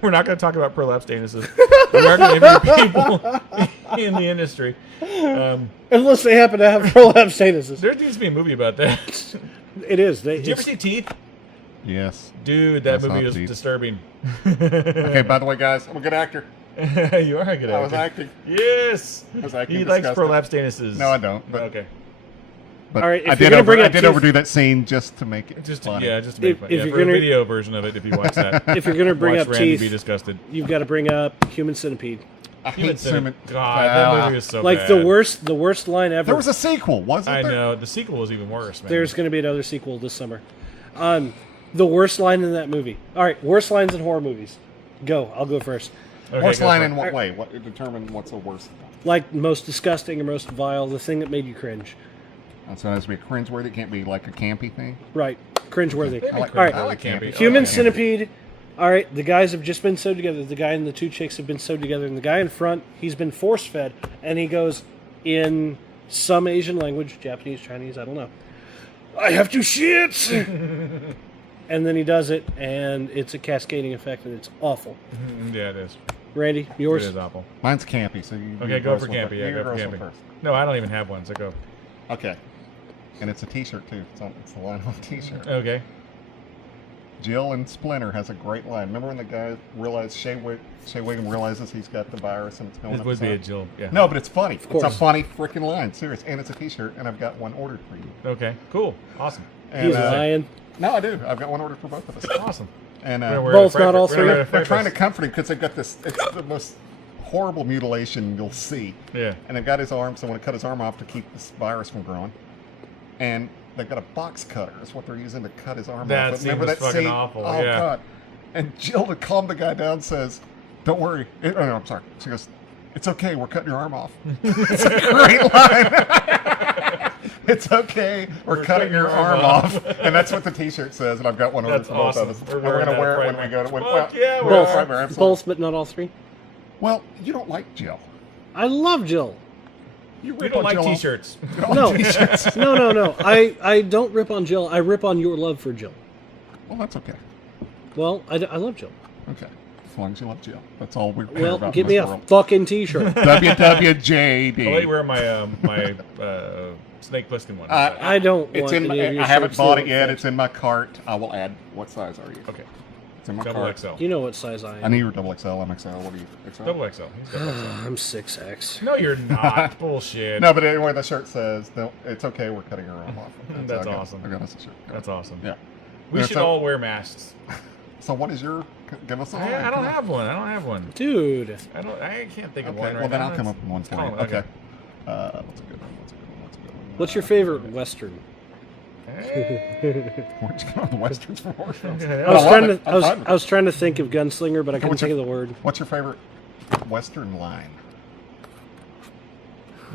We're not going to talk about prolapse anuses. We are going to interview people in the industry. Unless they happen to have prolapse anuses. There needs to be a movie about that. It is. Did you ever see Teeth? Yes. Dude, that That's movie Hot was Deep. disturbing. Okay, by the way, guys, I'm a good actor. You are a good actor. I was acting. Yes. I was acting He likes disgusting. prolapsed anuses. No, I don't. But, Okay. but All right, if I you're did, gonna bring up teeth- overdo that scene just to make it Just funny. to make fun. If Yeah, you're for a gonna- video version of it, if you watch that. If you're gonna bring watch up Randy teeth, be disgusted. you've got to bring up Human Centipede. I Human hate Centipede. Suman. God, that movie is so Like bad. the worst line ever. There was a sequel, wasn't I there? know. The sequel was even worse, man. There's going to be another sequel this summer. The worst line in that movie. All right, worst lines in horror movies. Go. I'll go first. Okay, Worst go line for in it. what way? What determine what's the worst? Like most disgusting or most vile, the thing that made you cringe. So it has to be a cringeworthy. It can't be like a campy thing. Right. Cringeworthy. They make All right. cringe I like campy. campy. Human Okay. Centipede. All right, the guys have just been sewed together. The guy and the two chicks have been sewed together, and the guy in front, he's been force fed, and he goes in some Asian language, Japanese, Chinese, I don't know. I have to shit, and then he does it, and it's a cascading effect, and it's awful. Yeah, it is. Randy, yours? It is awful. Mine's campy. So you Okay, you go gross for one campy. first. Yeah, You go for gross one campy. first. No, I don't even have one, so go. Okay. And it's a T-shirt too. It's the line on the T-shirt. Okay. Jill and Splinter has a great line. Remember when the guy realized Shea Wiggum realizes he's got the virus and it's going This up would his be a arm? Jill. Yeah. No, but it's funny. It's a course. funny freaking line. Serious. And it's a T-shirt, and I've got one ordered for you. Okay. Cool. Awesome. And, He's lying. No, I do. I've got one ordered for both of us. Awesome. And We're gonna Both, wear it not all We're gonna wear it three? at they're trying to Frightfest. comfort him because they've got this. It's the most horrible mutilation you'll see. Yeah. And they've got his arm, so they want to cut his arm off to keep this virus from growing. And they've got a box cutter. That's what they're using to cut his arm That off. scene Remember was that fucking scene? awful, Oh, yeah. God. And Jill, to calm the guy down, says, "Don't worry." Oh, no, I'm sorry. She goes, "It's okay. We're cutting your arm off." It's a great line. It's okay. We're cutting your arm off. And that's what the T-shirt says. And I've got one ordered That's for both awesome. of us. We're And we're wearing going to that wear it when Frightmare. we go to... When, Fuck yeah, we're both, all- Frightmare, absolutely. Both, but not all three. Well, you don't like Jill. I love Jill. You We rip don't on like Jill all- T-shirts. you don't No, like T-shirts. no. I don't rip on Jill. I rip on your love for Jill. Well, that's okay. Well, I love Jill. Okay. As long as you love Jill. That's all we care Well, about get in me this a world. fucking T-shirt. WWJD. I'll let you wear my my Snake Plissken one. I don't It's want in my, any of your I haven't shirts bought that it yet. look It's in my cart. I will add. What size are you? Okay. It's in my Double cart. XL. You know what size I am. I know you're double XL. I'm XL. What are you? XL? Double XL. He's double XL. I'm 6X. No, you're not. Bullshit. No, but anyway, the shirt says, "No, it's okay. We're cutting her arm off." That's I got- awesome. I got us a shirt. That's awesome. Yeah. We Yeah, should so- all wear masks. So what is your? Give us a line. I don't Come on. have one. I don't have one. Dude. I can't think of Okay. one right Well, then now. I'll come up with one Let's for call you. it. Okay. What's a good one? What's a good one? What's a good one? What's your favorite Western? Hey. Where'd you go on the westerns for horror films? Yeah, I was I trying love it. to. I'm fine. I was trying to think of Gunslinger, but I couldn't what's your- think of the word. What's your favorite western line?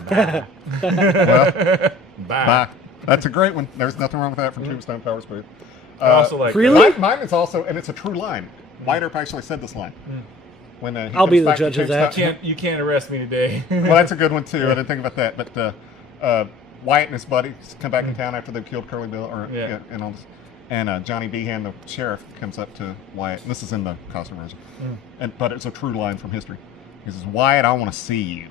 Bye. Well, Bye. bye. That's a great one. There's nothing wrong with that from Tombstone Power Booth. I also like Really? Mine is also, and it's a true line. White Earp actually said this line. When he I'll comes be the back to judge of that. Tombstone- You can't arrest me today. Well, that's a good one too. I didn't think about that. But Wyatt and his buddies come back in town after they've killed Curly Bill, or Yeah. and all this. And Johnny Behan, the sheriff, comes up to Wyatt. And this is in the costume version, but it's a true line from history. He says, "Wyatt, I want to see you."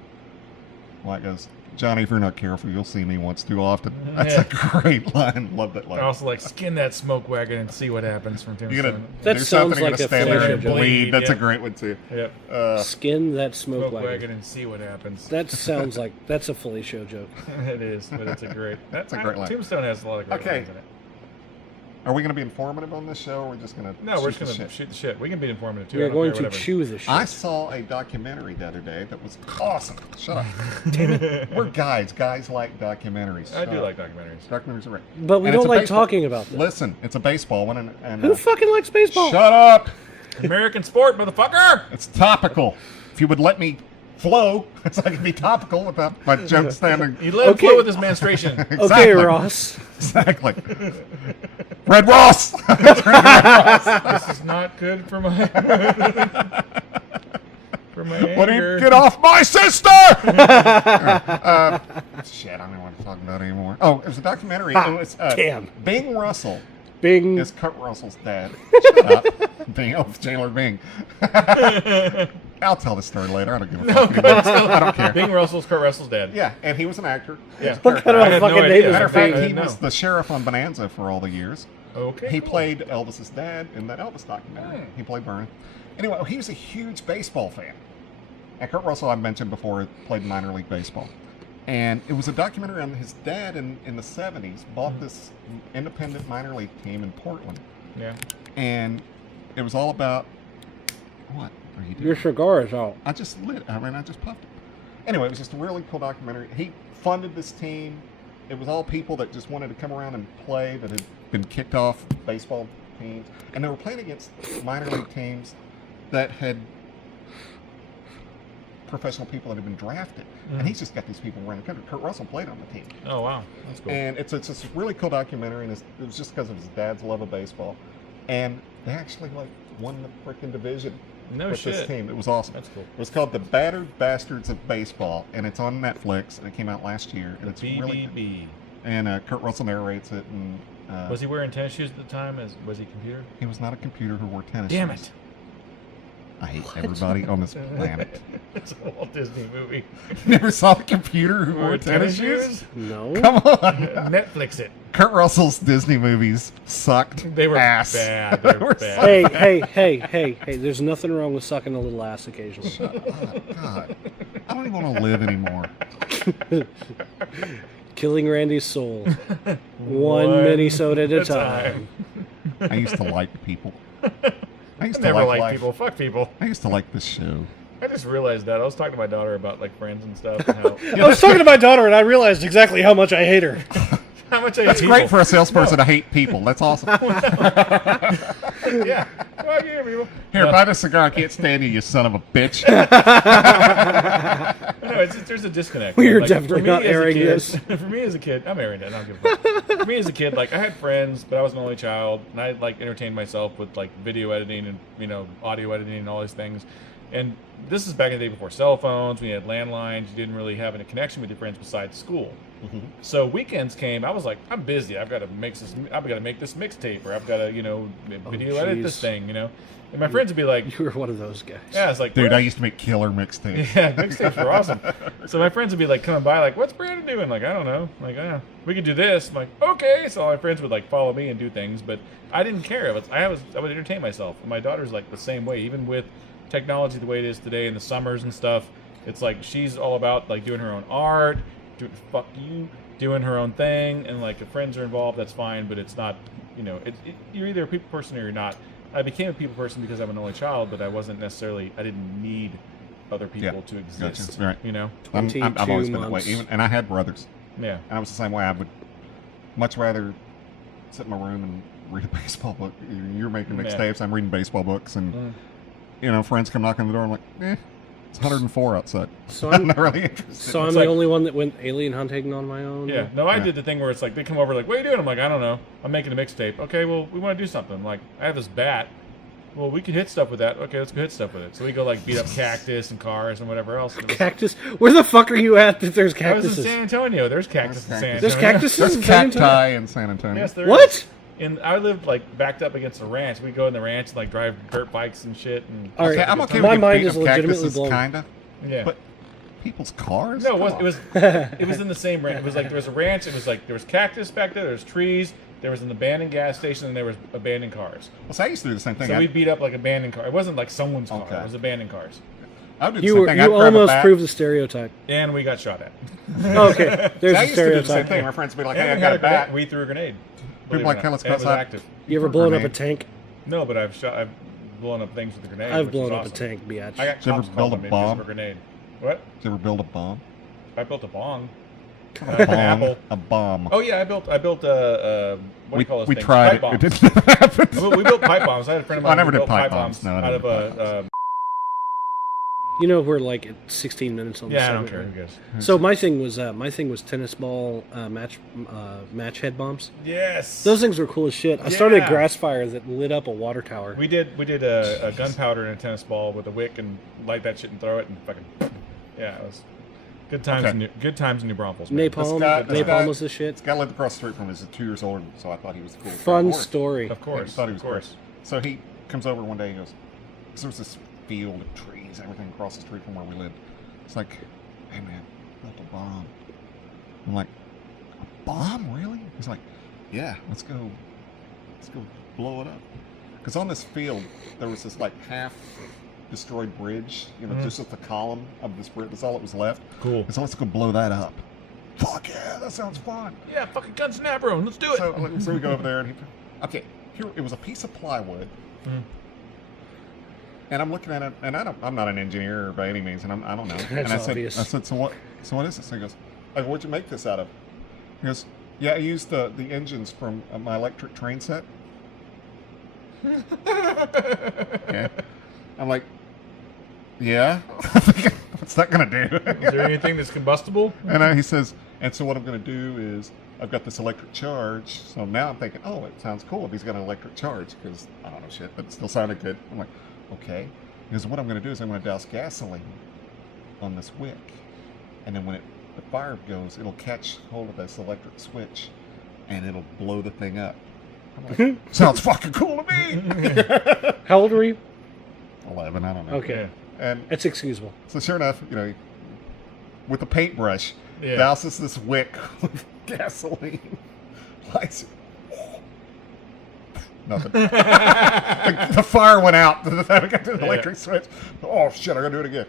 Wyatt goes, "Johnny, if you're not careful, you'll see me once too often." That's a great line. Love that line. I also like skin that smoke wagon and see what happens from You're gonna Tombstone. That do sounds something, you're like gonna a stand there Felicia and joke. bleed. That's Yeah. a great one too. Yep. Skin that smoke Smoke wagon. wagon and see what happens. That sounds like that's a Felicia joke. It is, but it's a great. That's a great line. Tombstone has a lot of great Okay. lines in it. Are we going to be informative on this show, or are we just going to? No, we're just gonna shoot the shit. We can be informative too. We I are don't going care, to whatever. chew the shit. I saw a documentary the other day that was awesome. Shut up. Damn it. We're guys. Guys like documentaries. I Shut do up. like documentaries. Documentaries are great. But we And it's don't a like baseball- talking about them. Listen, it's a baseball one, and Who fucking likes baseball? shut up. American sport, motherfucker. It's topical. If you would let me flow, so I can be topical without my joke standing. You let him Okay. flow with his menstruation. Okay, Exactly. Ross. Exactly. Red Ross. This is not good for my for my What do anger. you get off my sister? Shit, I don't even want to talk about it anymore. Oh, it was a documentary. It was, damn. Bing Russell Bing. is Kurt Russell's dad. Shut up. Bing, oh, Chandler Bing. I'll tell the story later. I don't give a fuck anymore. I don't care. Bing Russell's Kurt Russell's dad. Yeah, and he was an actor. He Yeah. was a What kind character. of I a had no fucking idea. name is Matter of fact, I he didn't was know. the sheriff on Bonanza for all the years. Okay, He cool. played Elvis's dad in that Elvis documentary. He played Vernon. Anyway, he was a huge baseball fan. And Kurt Russell, I mentioned before, played minor league baseball. And it was a documentary on his dad in the 70s, bought this independent minor league team in Portland. Yeah. And it was all about, what are you doing? Your cigar is out. I just puffed it. Anyway, it was just a really cool documentary. He funded this team. It was all people that just wanted to come around and play, that had been kicked off baseball teams. And they were playing against minor league teams that had professional people that had been drafted. And he's just got these people around the country. Kurt Russell played on the team. Oh, wow. That's cool. And it's a really cool documentary, and it was just because of his dad's love of baseball. And they actually won the freaking division with this team. It was awesome. That's cool. It was called The Battered Bastards of Baseball, and it's on Netflix, and it came out last year. And it's really BBB. And Kurt Russell narrates it. And Was he wearing tennis shoes at the time? Was he computer? he was not a computer who wore tennis Damn shoes. it. I hate everybody on this planet. It's a Walt Disney movie. Never saw a computer who wore tennis shoes? No. Come on. Netflix it. Kurt Russell's Disney movies sucked They were ass. bad. They were bad. Hey, there's nothing wrong with sucking a little ass occasionally. Oh, God. I don't even want to live anymore. Killing Randy's soul. One Minnesota at a time. I used to like people. I used to Never like liked life. people. Fuck people. I used to like this show. I just realized that. I was talking to my daughter about friends and stuff. And I was talking to my daughter and I realized exactly how much I hate her. how much I hate That's people. great for a salesperson to hate people. That's awesome. Yeah. Fuck you, people. Here, buy this cigar. I can't stand you, you son of a bitch. No, there's a disconnect. We are for definitely me not as a airing kid- this. For me as a kid, I'm airing it. I don't give a fuck. For me as a kid, I had friends, but I was an only child, and I entertained myself with video editing and audio editing and all these things. And this is back in the day before cell phones. When you had landlines, you didn't really have any connection with your friends besides school. So weekends came. I was like, I'm busy. I've got to make this. I've got to make this mixtape, or I've got to video edit this thing. And my friends would be like, You were one of those guys. yeah, it's like, Dude, "What?" I used to make killer mixtapes. Yeah, mixtapes were awesome. So my friends would be coming by, what's Brandon doing? I don't know. We could do this. I'm like, okay. So all my friends would follow me and do things, but I didn't care. I would entertain myself. And my daughter's the same way, even with technology the way it is today in the summers and stuff. It's she's all about doing her own art, doing her own thing, and if friends are involved, that's fine. But it's not, you're either a people person or you're not. I became a people person because I'm an only child, but I wasn't necessarily. I didn't need other people to exist. Gotcha. Right. I've always been that way. And I had brothers. Yeah. And I was the same way. I would much rather sit in my room and read a baseball book. You're making mixtapes. I'm reading baseball books, and friends come knocking on the door. I'm like, it's 104 outside. So I'm not really interested. So I'm the only one that went alien hunting on my own? Yeah. No, I did the thing where it's they come over what are you doing? I'm like, I don't know. I'm making a mixtape. Okay, well, we want to do something. I have this bat. Well, we can hit stuff with that. Okay, let's go hit stuff with it. So we go beat up cactus and cars and whatever else. Cactus? Where the fuck are you at that there's I was cactuses? in San Antonio. There's cactus in San Antonio. There's cactuses There's in San Antonio? cacti in San Antonio. Yes, there What? is. And I lived backed up against a ranch. We go in the ranch and drive dirt bikes and shit. And All right, I'm okay my with mind beating is up legitimately cactuses, blown. kinda. yeah. But people's cars? No, Come on. it was in the same ranch. It was there was a ranch. It was there was cactus back there. There was trees. There was an abandoned gas station, and there was abandoned cars. Well, so I used to do the same thing. So we beat up abandoned cars. It wasn't someone's car. Okay. It was abandoned cars. I would do the You same thing. I'd you grab a almost bat. proved the stereotype. And we got shot at. Okay, there's I a used to do the same stereotype. thing. My friends would be like, And hey, we I've had got a bat. We threw a grenade. People like, hey, let's go And it was outside. active. You ever blown up a Grenade. tank? No, but I've blown up things with a grenade. I've which blown is up awesome. a tank, biatch. I got Did you ever cops build calling a me because bomb? of a grenade. What? Did you ever build a bomb? I built a bong. A An bomb. apple. A bomb. Oh yeah, I built a what do you call those we things? tried Pipe it. bombs. It didn't happen. We built pipe bombs. I had a friend of I mine never who did built pipe pipe bombs. bombs No, I out never of did pipe a. You know, we're at 16 minutes on the Yeah, I don't segment, care. right? Who cares? So my thing was tennis ball match head bombs. Yes. Those things were cool as shit. I started a Yeah. grass fire that lit up a water tower. We did a gunpowder in a tennis ball with a wick and light that shit and throw it and fucking. Yeah, it was good times. Okay. Good times in New Braunfels. man. Napalm. This guy- Napalm was the shit. This guy lived across the street from me. He's 2 years older, so I thought he was cool. Fun Of course. story. Of course. I thought he was of course. great. So he comes over one day and goes, there was this field of trees, everything across the street from where we lived. It's like, hey man, built a bomb. I'm like, a bomb, really? He's like, yeah, let's go let's go blow it up. Because on this field, there was this like half destroyed bridge, just at the column of this bridge. That's all that was left. Cool. So let's go blow that up. Fuck yeah, that sounds fun. Yeah, fucking guns and Abro, let's do it. So we go over there, and here it was a piece of plywood. And I'm looking at it, and I'm not an engineer by any means, and I don't know. And I said, so what is this? And he goes, like, what'd you make this out of? He goes, yeah, I used the engines from my electric train set. Okay. I'm like, yeah. What's that gonna do? Is there anything that's combustible? And he says, and so what I'm gonna do is I've got this electric charge. So now I'm thinking, oh, it sounds cool if he's got an electric charge, because I don't know shit, but it still sounded good. I'm like, okay. Because what I'm gonna do is I'm gonna douse gasoline on this wick, and then when the fire goes, it'll catch hold of this electric switch, and it'll blow the thing up. I'm like, sounds fucking cool to me. How old were you? 11, I don't know. Okay. And That's excusable. so sure enough, with a paintbrush, douses this wick with gasoline. Lights it. Nothing. The fire went out. I got the electric switch. Oh shit, I gotta do it again.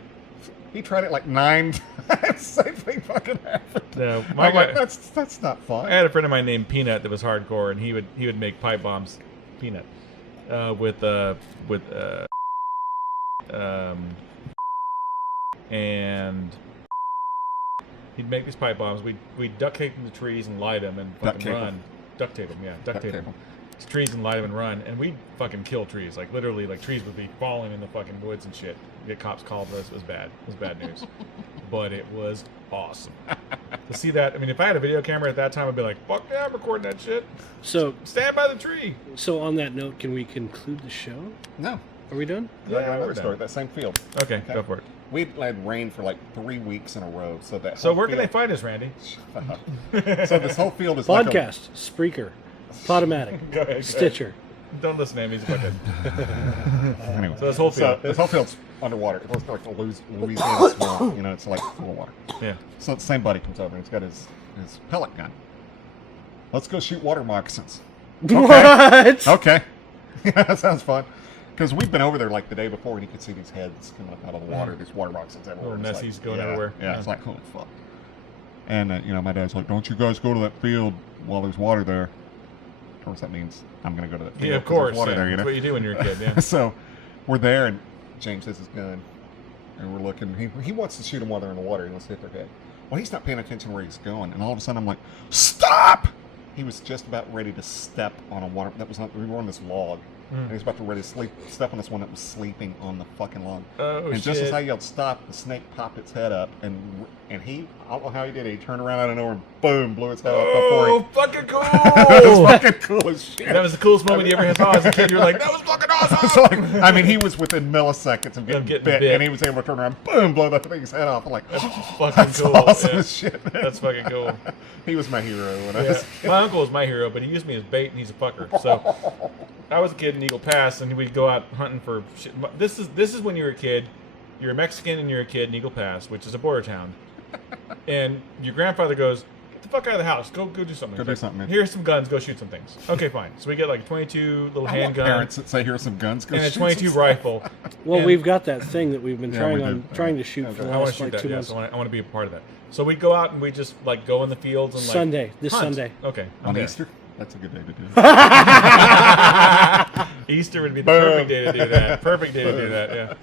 He tried it like 9 times. Same thing fucking happened. No, I'm like, that's not fun. I had a friend of mine named Peanut that was hardcore, and he would make pipe bombs, Peanut, and he'd make these pipe bombs. We'd duct tape them to trees and light them and fucking run. Duct tape them, yeah, duct tape them to trees and light them and run. And we'd fucking kill trees. Like literally, like trees would be falling in the fucking woods and shit. Get cops called us. It was bad. It was bad news. But it was awesome to see that. I mean, if I had a video camera at that time, I'd be like, fuck yeah, I'm recording that shit. So stand by the tree. So on that note, can we conclude the show? No. Are we done? Yeah, I got we're another done. story. That same field. Okay, go for it. We had rain for like 3 weeks in a row, so that. So where can they find us, Randy? So this whole field is Podcast, Spreaker, Podomatic, Go ahead. Stitcher. Don't listen to him. He's a fucking. Anyway, So this whole field. this whole field's underwater. It looks like a Louisiana swamp. It's like full of water. Yeah. So the same buddy comes over and he's got his pellet gun. Let's go shoot water moccasins. What? Okay. That sounds fun. Because we've been over there like the day before, and you could see these heads coming up out of the water, these water moccasins everywhere. Little It's Nessies like, going everywhere. Yeah, it's like, holy fuck. And, my dad's like, don't you guys go to that field while there's water there. Of course, that means I'm going to go to that field. Yeah, of 'cause there's course. water Yeah. there, That's what you do when you're a kid. Yeah. So we're there, and James has his gun, and we're looking. He wants to shoot them while they're in the water. He wants to hit their head. Well, he's not paying attention where he's going, and all of a sudden I'm like, stop! He was just about ready to step on a water. We were on this log, and he was about to ready to step on this one that was sleeping on the fucking log. Oh, and just shit. as I yelled stop, the snake popped its head up, and he, I don't know how he did it. He turned around out of nowhere and boom, blew its head off before Oh, fucking cool! It was fucking cool as shit. That was the coolest moment you ever saw as a kid. You were like, that was fucking awesome! So, I mean, he was within milliseconds of getting getting bit, bit. and he was able to turn around, boom, blow that thing's head off. I'm like, That's fucking that's cool. awesome Yeah. as shit, man. That's fucking cool. He was my hero when I Yeah. was a kid. My uncle was my hero, but he used me as bait, and he's a fucker. So I was a kid in Eagle Pass, and we'd go out hunting for shit. This is when you're a kid. You're a Mexican, and you're a kid in Eagle Pass, which is a border town. And your grandfather goes, "Get the fuck out of the house. Go do something. Go do something, man." Here's some guns. Go shoot some things." Okay, fine. So we get like a 22 little I want handgun parents that say, here's some guns. Go and a shoot 22 some rifle. Well, And- we've got that thing that we've been Yeah, we trying do. to shoot for the I want to last shoot like that. 2 Yes, months. I want to be a part of that. So we'd go out and we just like go in the fields and like Sunday, this hunt. Sunday. Okay. On okay. Easter? That's a good day to do it. Easter would be the perfect day to do that. Perfect day to do that, yeah.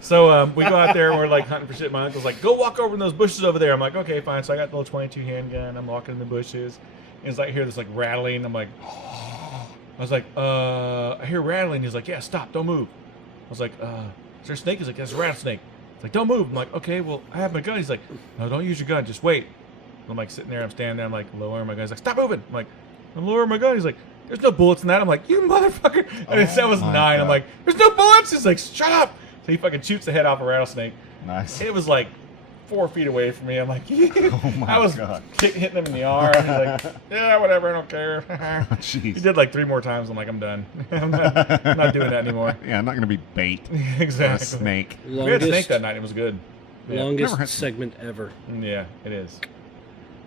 So we go out there and we're like hunting for shit. My uncle's like, go walk over in those bushes over there. I'm like, okay, fine. So I got the little 22 handgun. I'm walking in the bushes. And it's like, I hear this like rattling. I'm like, I was like, I hear rattling. He's like, yeah, stop. Don't move. I was like, is there a snake? He's like, that's a rattlesnake. He's like, don't move. I'm like, okay, well, I have my gun. He's like, no, don't use your gun. Just wait. I'm like sitting there. I'm standing there. I'm like, lowering my gun. He's like, stop moving. I'm like, I'm lowering my gun. He's like, there's no bullets in that. I'm like, you motherfucker. And that was 9. my I'm God. like, there's no bullets. He's like, shut up. So he fucking shoots the head off a rattlesnake. Nice. It was like 4 feet away from me. I'm like, Oh my I was God. hitting him in the arm. He's like, yeah, whatever. I don't care. He Jeez. did like 3 more times. I'm like, I'm done. I'm not doing that anymore. Yeah, I'm not going to be bait for a Exactly. snake. We had snake Longest, that night. It was good. Yeah. Never longest had- segment ever. Yeah, it is.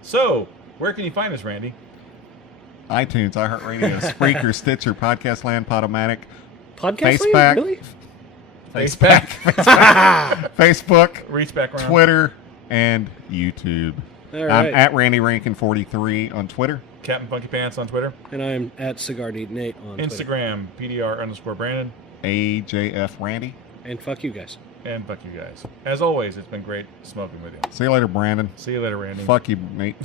So, where can you find us, Randy? iTunes, iHeartRadio, Spreaker, Stitcher, Podcast Land, Podomatic, Podcast Faceback. Land? Really? Faceback. Facebook, Reach back around. Twitter, and YouTube. All right. I'm at Randy Rankin 43 on Twitter. Captain Funky Pants on Twitter. And I'm at Cigar Deet Nate on Twitter. Instagram, PDR_Brandon. AJF Randy. And fuck you guys. And fuck you guys. As always, it's been great smoking with you. See you later, Brandon. See you later, Randy. Fuck you, mate.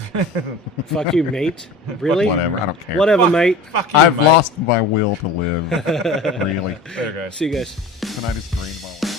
Fuck you, mate. Really? Whatever. I don't care. Whatever, mate. Fuck you, I've mate. lost my will to live. Really. Later, guys. See you guys. And I just dreamed about